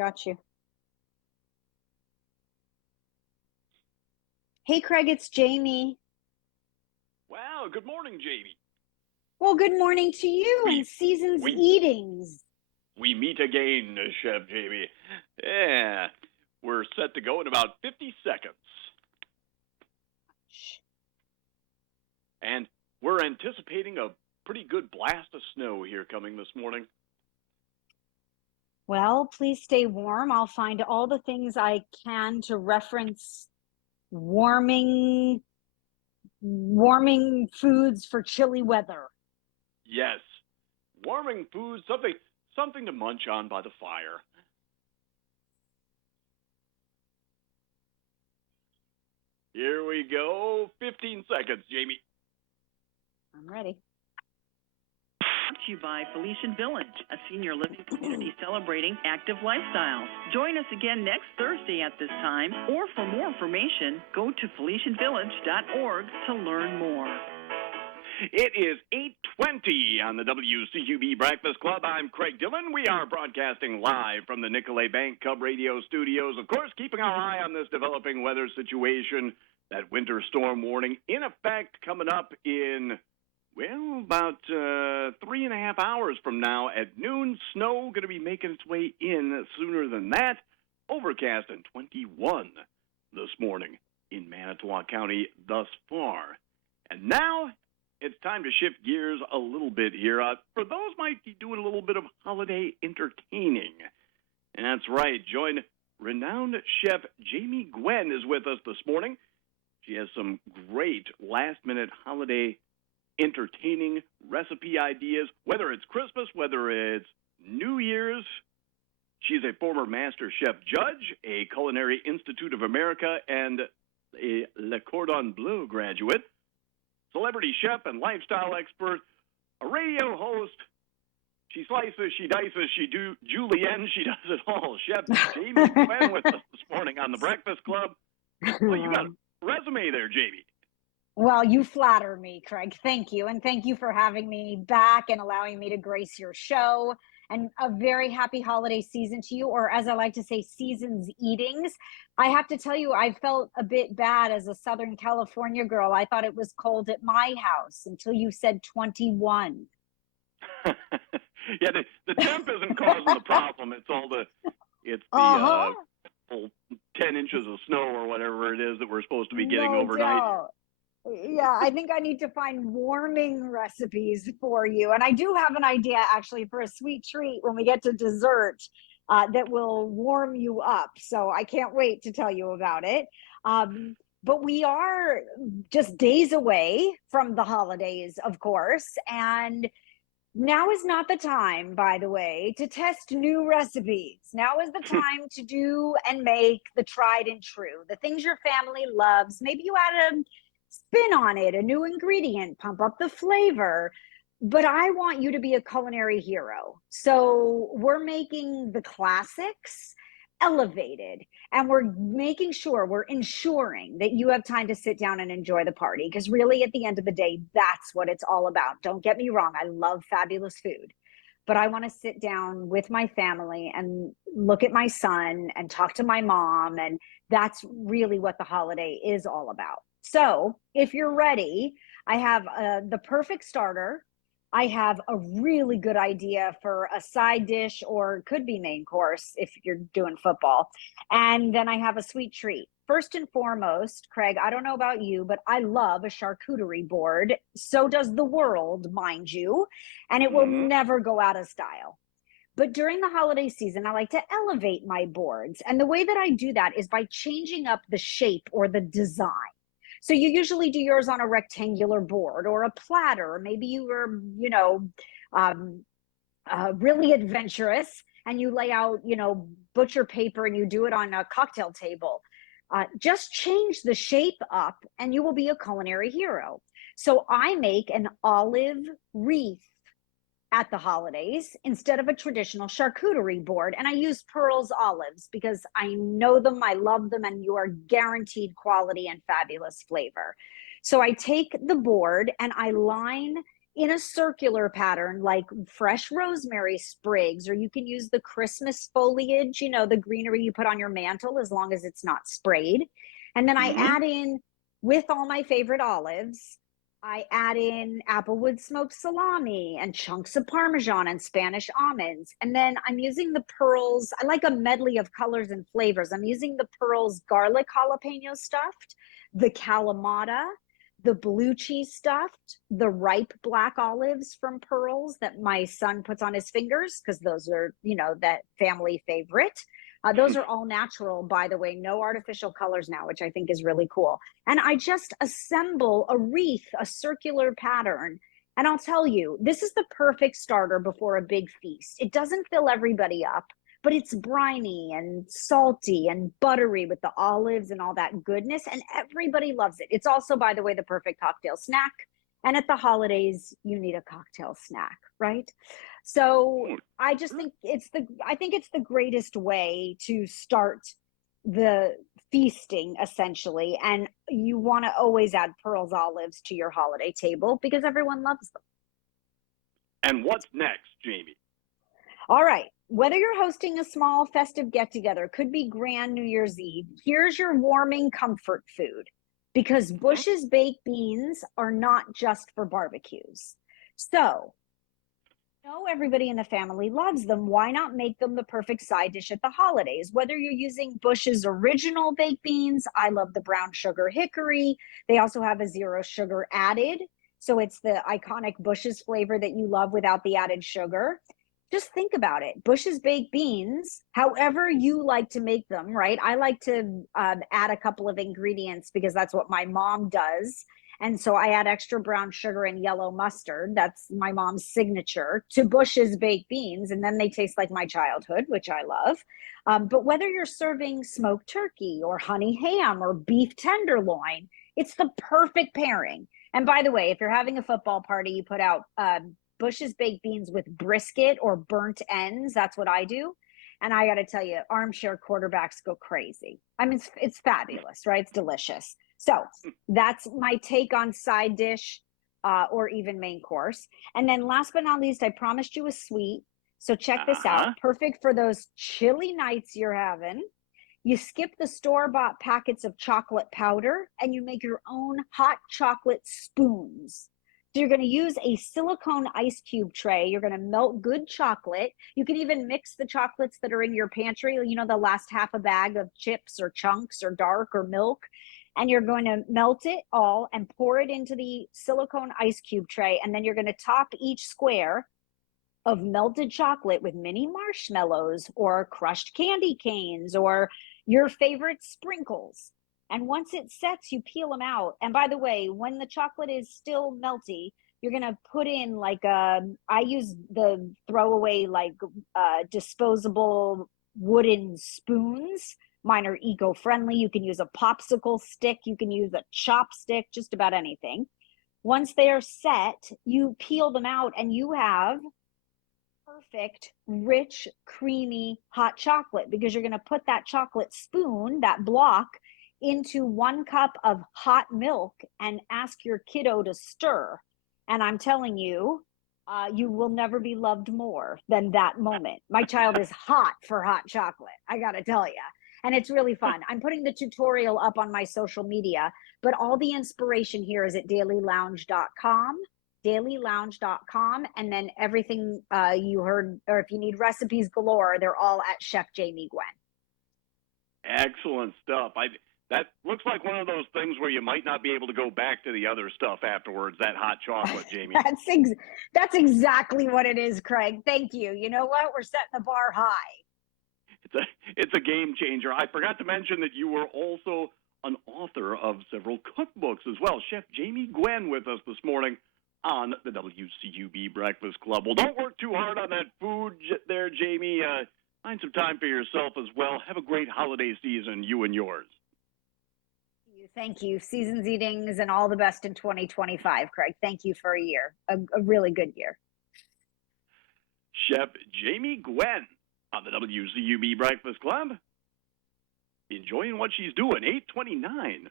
Got you. Hey, Craig, it's Jamie. Wow, good morning, Jamie. Well, good morning to you and Season's we Eatings. we meet again, Chef Jamie. Yeah, we're set to go in about 50 seconds. And we're anticipating a pretty good blast of snow here coming this morning. Well, please stay warm. I'll find all the things I can to reference warming foods for chilly weather. Yes, warming food, something to munch on by the fire. Here we go. 15 seconds, Jamie. I'm ready. Brought to you by Felician Village, a senior living community celebrating active lifestyles. Join us again next Thursday at this time, or for more information, go to FelicianVillage.org to learn more. It is 8:20 on the WCUB Breakfast Club. I'm Craig Dillon. We are broadcasting live from the Nicolet Bank Cub Radio studios. Of course, keeping our eye on this developing weather situation, that winter storm warning in effect coming up in, well, about 3.5 hours from now at noon. Snow going to be making its way in sooner than that. Overcast and 21 this morning in Manitowoc County thus far. And now it's time to shift gears a little bit here. For those might be doing a little bit of holiday entertaining. And that's right. Join renowned chef Jamie Gwen is with us this morning. She has some great last-minute holiday entertaining recipe ideas, whether it's Christmas, whether it's New Year's. She's a former Master Chef Judge, a Culinary Institute of America, and a Le Cordon Bleu graduate. Celebrity chef and lifestyle expert, a radio host. She slices, she dices, she julienne, she does it all. Chef Jamie Gwen with us this morning on the Breakfast Club. Well, you got a resume there, Jamie. Well, you flatter me, Craig. Thank you. And thank you for having me back and allowing me to grace your show. And a very happy holiday season to you, or as I like to say, Season's Eatings. I have to tell you, I felt a bit bad as a Southern California girl. I thought it was cold at my house until you said 21. Yeah, the temp isn't causing the problem. It's the 10 inches of snow or whatever it is that we're supposed to be getting overnight. Doubt. Yeah, I think I need to find warming recipes for you. And I do have an idea actually for a sweet treat when we get to dessert that will warm you up. So I can't wait to tell you about it. But we are just days away from the holidays, of course. And now is not the time, by the way, to test new recipes. Now is the time to do and make the tried and true, the things your family loves. Maybe you add a spin on it, a new ingredient, pump up the flavor. But I want you to be a culinary hero. So we're making the classics elevated, and we're ensuring that you have time to sit down and enjoy the party. Because really, at the end of the day, that's what it's all about. Don't get me wrong. I love fabulous food, but I want to sit down with my family and look at my son and talk to my mom. And that's really what the holiday is all about. So if you're ready, I have the perfect starter. I have a really good idea for a side dish, or could be main course if you're doing football. And then I have a sweet treat. First and foremost, Craig, I don't know about you, but I love a charcuterie board. So does the world, mind you, and it will never go out of style. But during the holiday season, I like to elevate my boards. And the way that I do that is by changing up the shape or the design. So you usually do yours on a rectangular board or a platter. Maybe you were, really adventurous and you lay out, butcher paper and you do it on a cocktail table. Just change the shape up and you will be a culinary hero. So I make an olive wreath at the holidays instead of a traditional charcuterie board. And I use Pearl's olives because I know them, I love them, and you are guaranteed quality and fabulous flavor. So I take the board and I line in a circular pattern, like fresh rosemary sprigs, or you can use the Christmas foliage, the greenery you put on your mantle, as long as it's not sprayed. And then I Mm-hmm. add in, with all my favorite olives, I add in applewood smoked salami and chunks of Parmesan and Spanish almonds. And then I'm using the Pearls. I like a medley of colors and flavors. I'm using the Pearls garlic jalapeno stuffed, the Kalamata, the blue cheese stuffed, the ripe black olives from Pearls that my son puts on his fingers, because those are, that family favorite. Those are all natural, by the way, no artificial colors now, which I think is really cool. And I just assemble a wreath, a circular pattern. And I'll tell you, this is the perfect starter before a big feast. It doesn't fill everybody up, but it's briny and salty and buttery with the olives and all that goodness. And everybody loves it. It's also, by the way, the perfect cocktail snack. And at the holidays, you need a cocktail snack, right? So I just think it's the greatest way to start the feasting, essentially. And you want to always add Pearls olives to your holiday table because everyone loves them. And what's next, Jamie? All right. Whether you're hosting a small festive get together, could be grand New Year's Eve, here's your warming comfort food, because Bush's baked beans are not just for barbecues. So, everybody in the family loves them. Why not make them the perfect side dish at the holidays? Whether you're using Bush's original baked beans, I love the brown sugar hickory. They also have a zero sugar added. So it's the iconic Bush's flavor that you love without the added sugar. Just think about it. Bush's baked beans, however you like to make them, right? I like to add a couple of ingredients because that's what my mom does. And so I add extra brown sugar and yellow mustard. That's my mom's signature to Bush's baked beans. And then they taste like my childhood, which I love. But whether you're serving smoked turkey or honey ham or beef tenderloin, it's the perfect pairing. And by the way, if you're having a football party, you put out Bush's baked beans with brisket or burnt ends. That's what I do. And I got to tell you, armchair quarterbacks go crazy. I mean, it's fabulous, right? It's delicious. So that's my take on side dish or even main course. And then last but not least, I promised you a sweet. So check this out. Perfect for those chilly nights you're having. You skip the store-bought packets of chocolate powder and you make your own hot chocolate spoons. So you're going to use a silicone ice cube tray. You're going to melt good chocolate. You can even mix the chocolates that are in your pantry, the last half a bag of chips or chunks or dark or milk. And you're going to melt it all and pour it into the silicone ice cube tray. And then you're going to top each square of melted chocolate with mini marshmallows or crushed candy canes or your favorite sprinkles. And once it sets, you peel them out. And by the way, when the chocolate is still melty, you're going to put in I use the throwaway disposable wooden spoons. Mine are eco-friendly. You can use a popsicle stick. You can use a chopstick, just about anything. Once they are set, you peel them out and you have perfect, rich, creamy hot chocolate, because you're going to put that chocolate spoon, that block, into 1 cup of hot milk and ask your kiddo to stir. And I'm telling you, you will never be loved more than that moment. My child is hot for hot chocolate, I got to tell you. And it's really fun. I'm putting the tutorial up on my social media, but all the inspiration here is at dailylounge.com. dailylounge.com, and then everything you heard, or if you need recipes galore, they're all at Chef Jamie Gwen. Excellent stuff. That looks like one of those things where you might not be able to go back to the other stuff afterwards, that hot chocolate, Jamie. That's exactly what it is, Craig. Thank you. You know what? We're setting the bar high. It's a game changer. I forgot to mention that you were also an author of several cookbooks as well. Chef Jamie Gwen with us this morning on the WCUB Breakfast Club. Well, don't work too hard on that food there, Jamie. Find some time for yourself as well. Have a great holiday season, you and yours. Thank you. Season's eatings and all the best in 2025, Craig. Thank you for a year, a really good year. Chef Jamie Gwen on the WCUB Breakfast Club. Enjoying what she's doing, 8:29.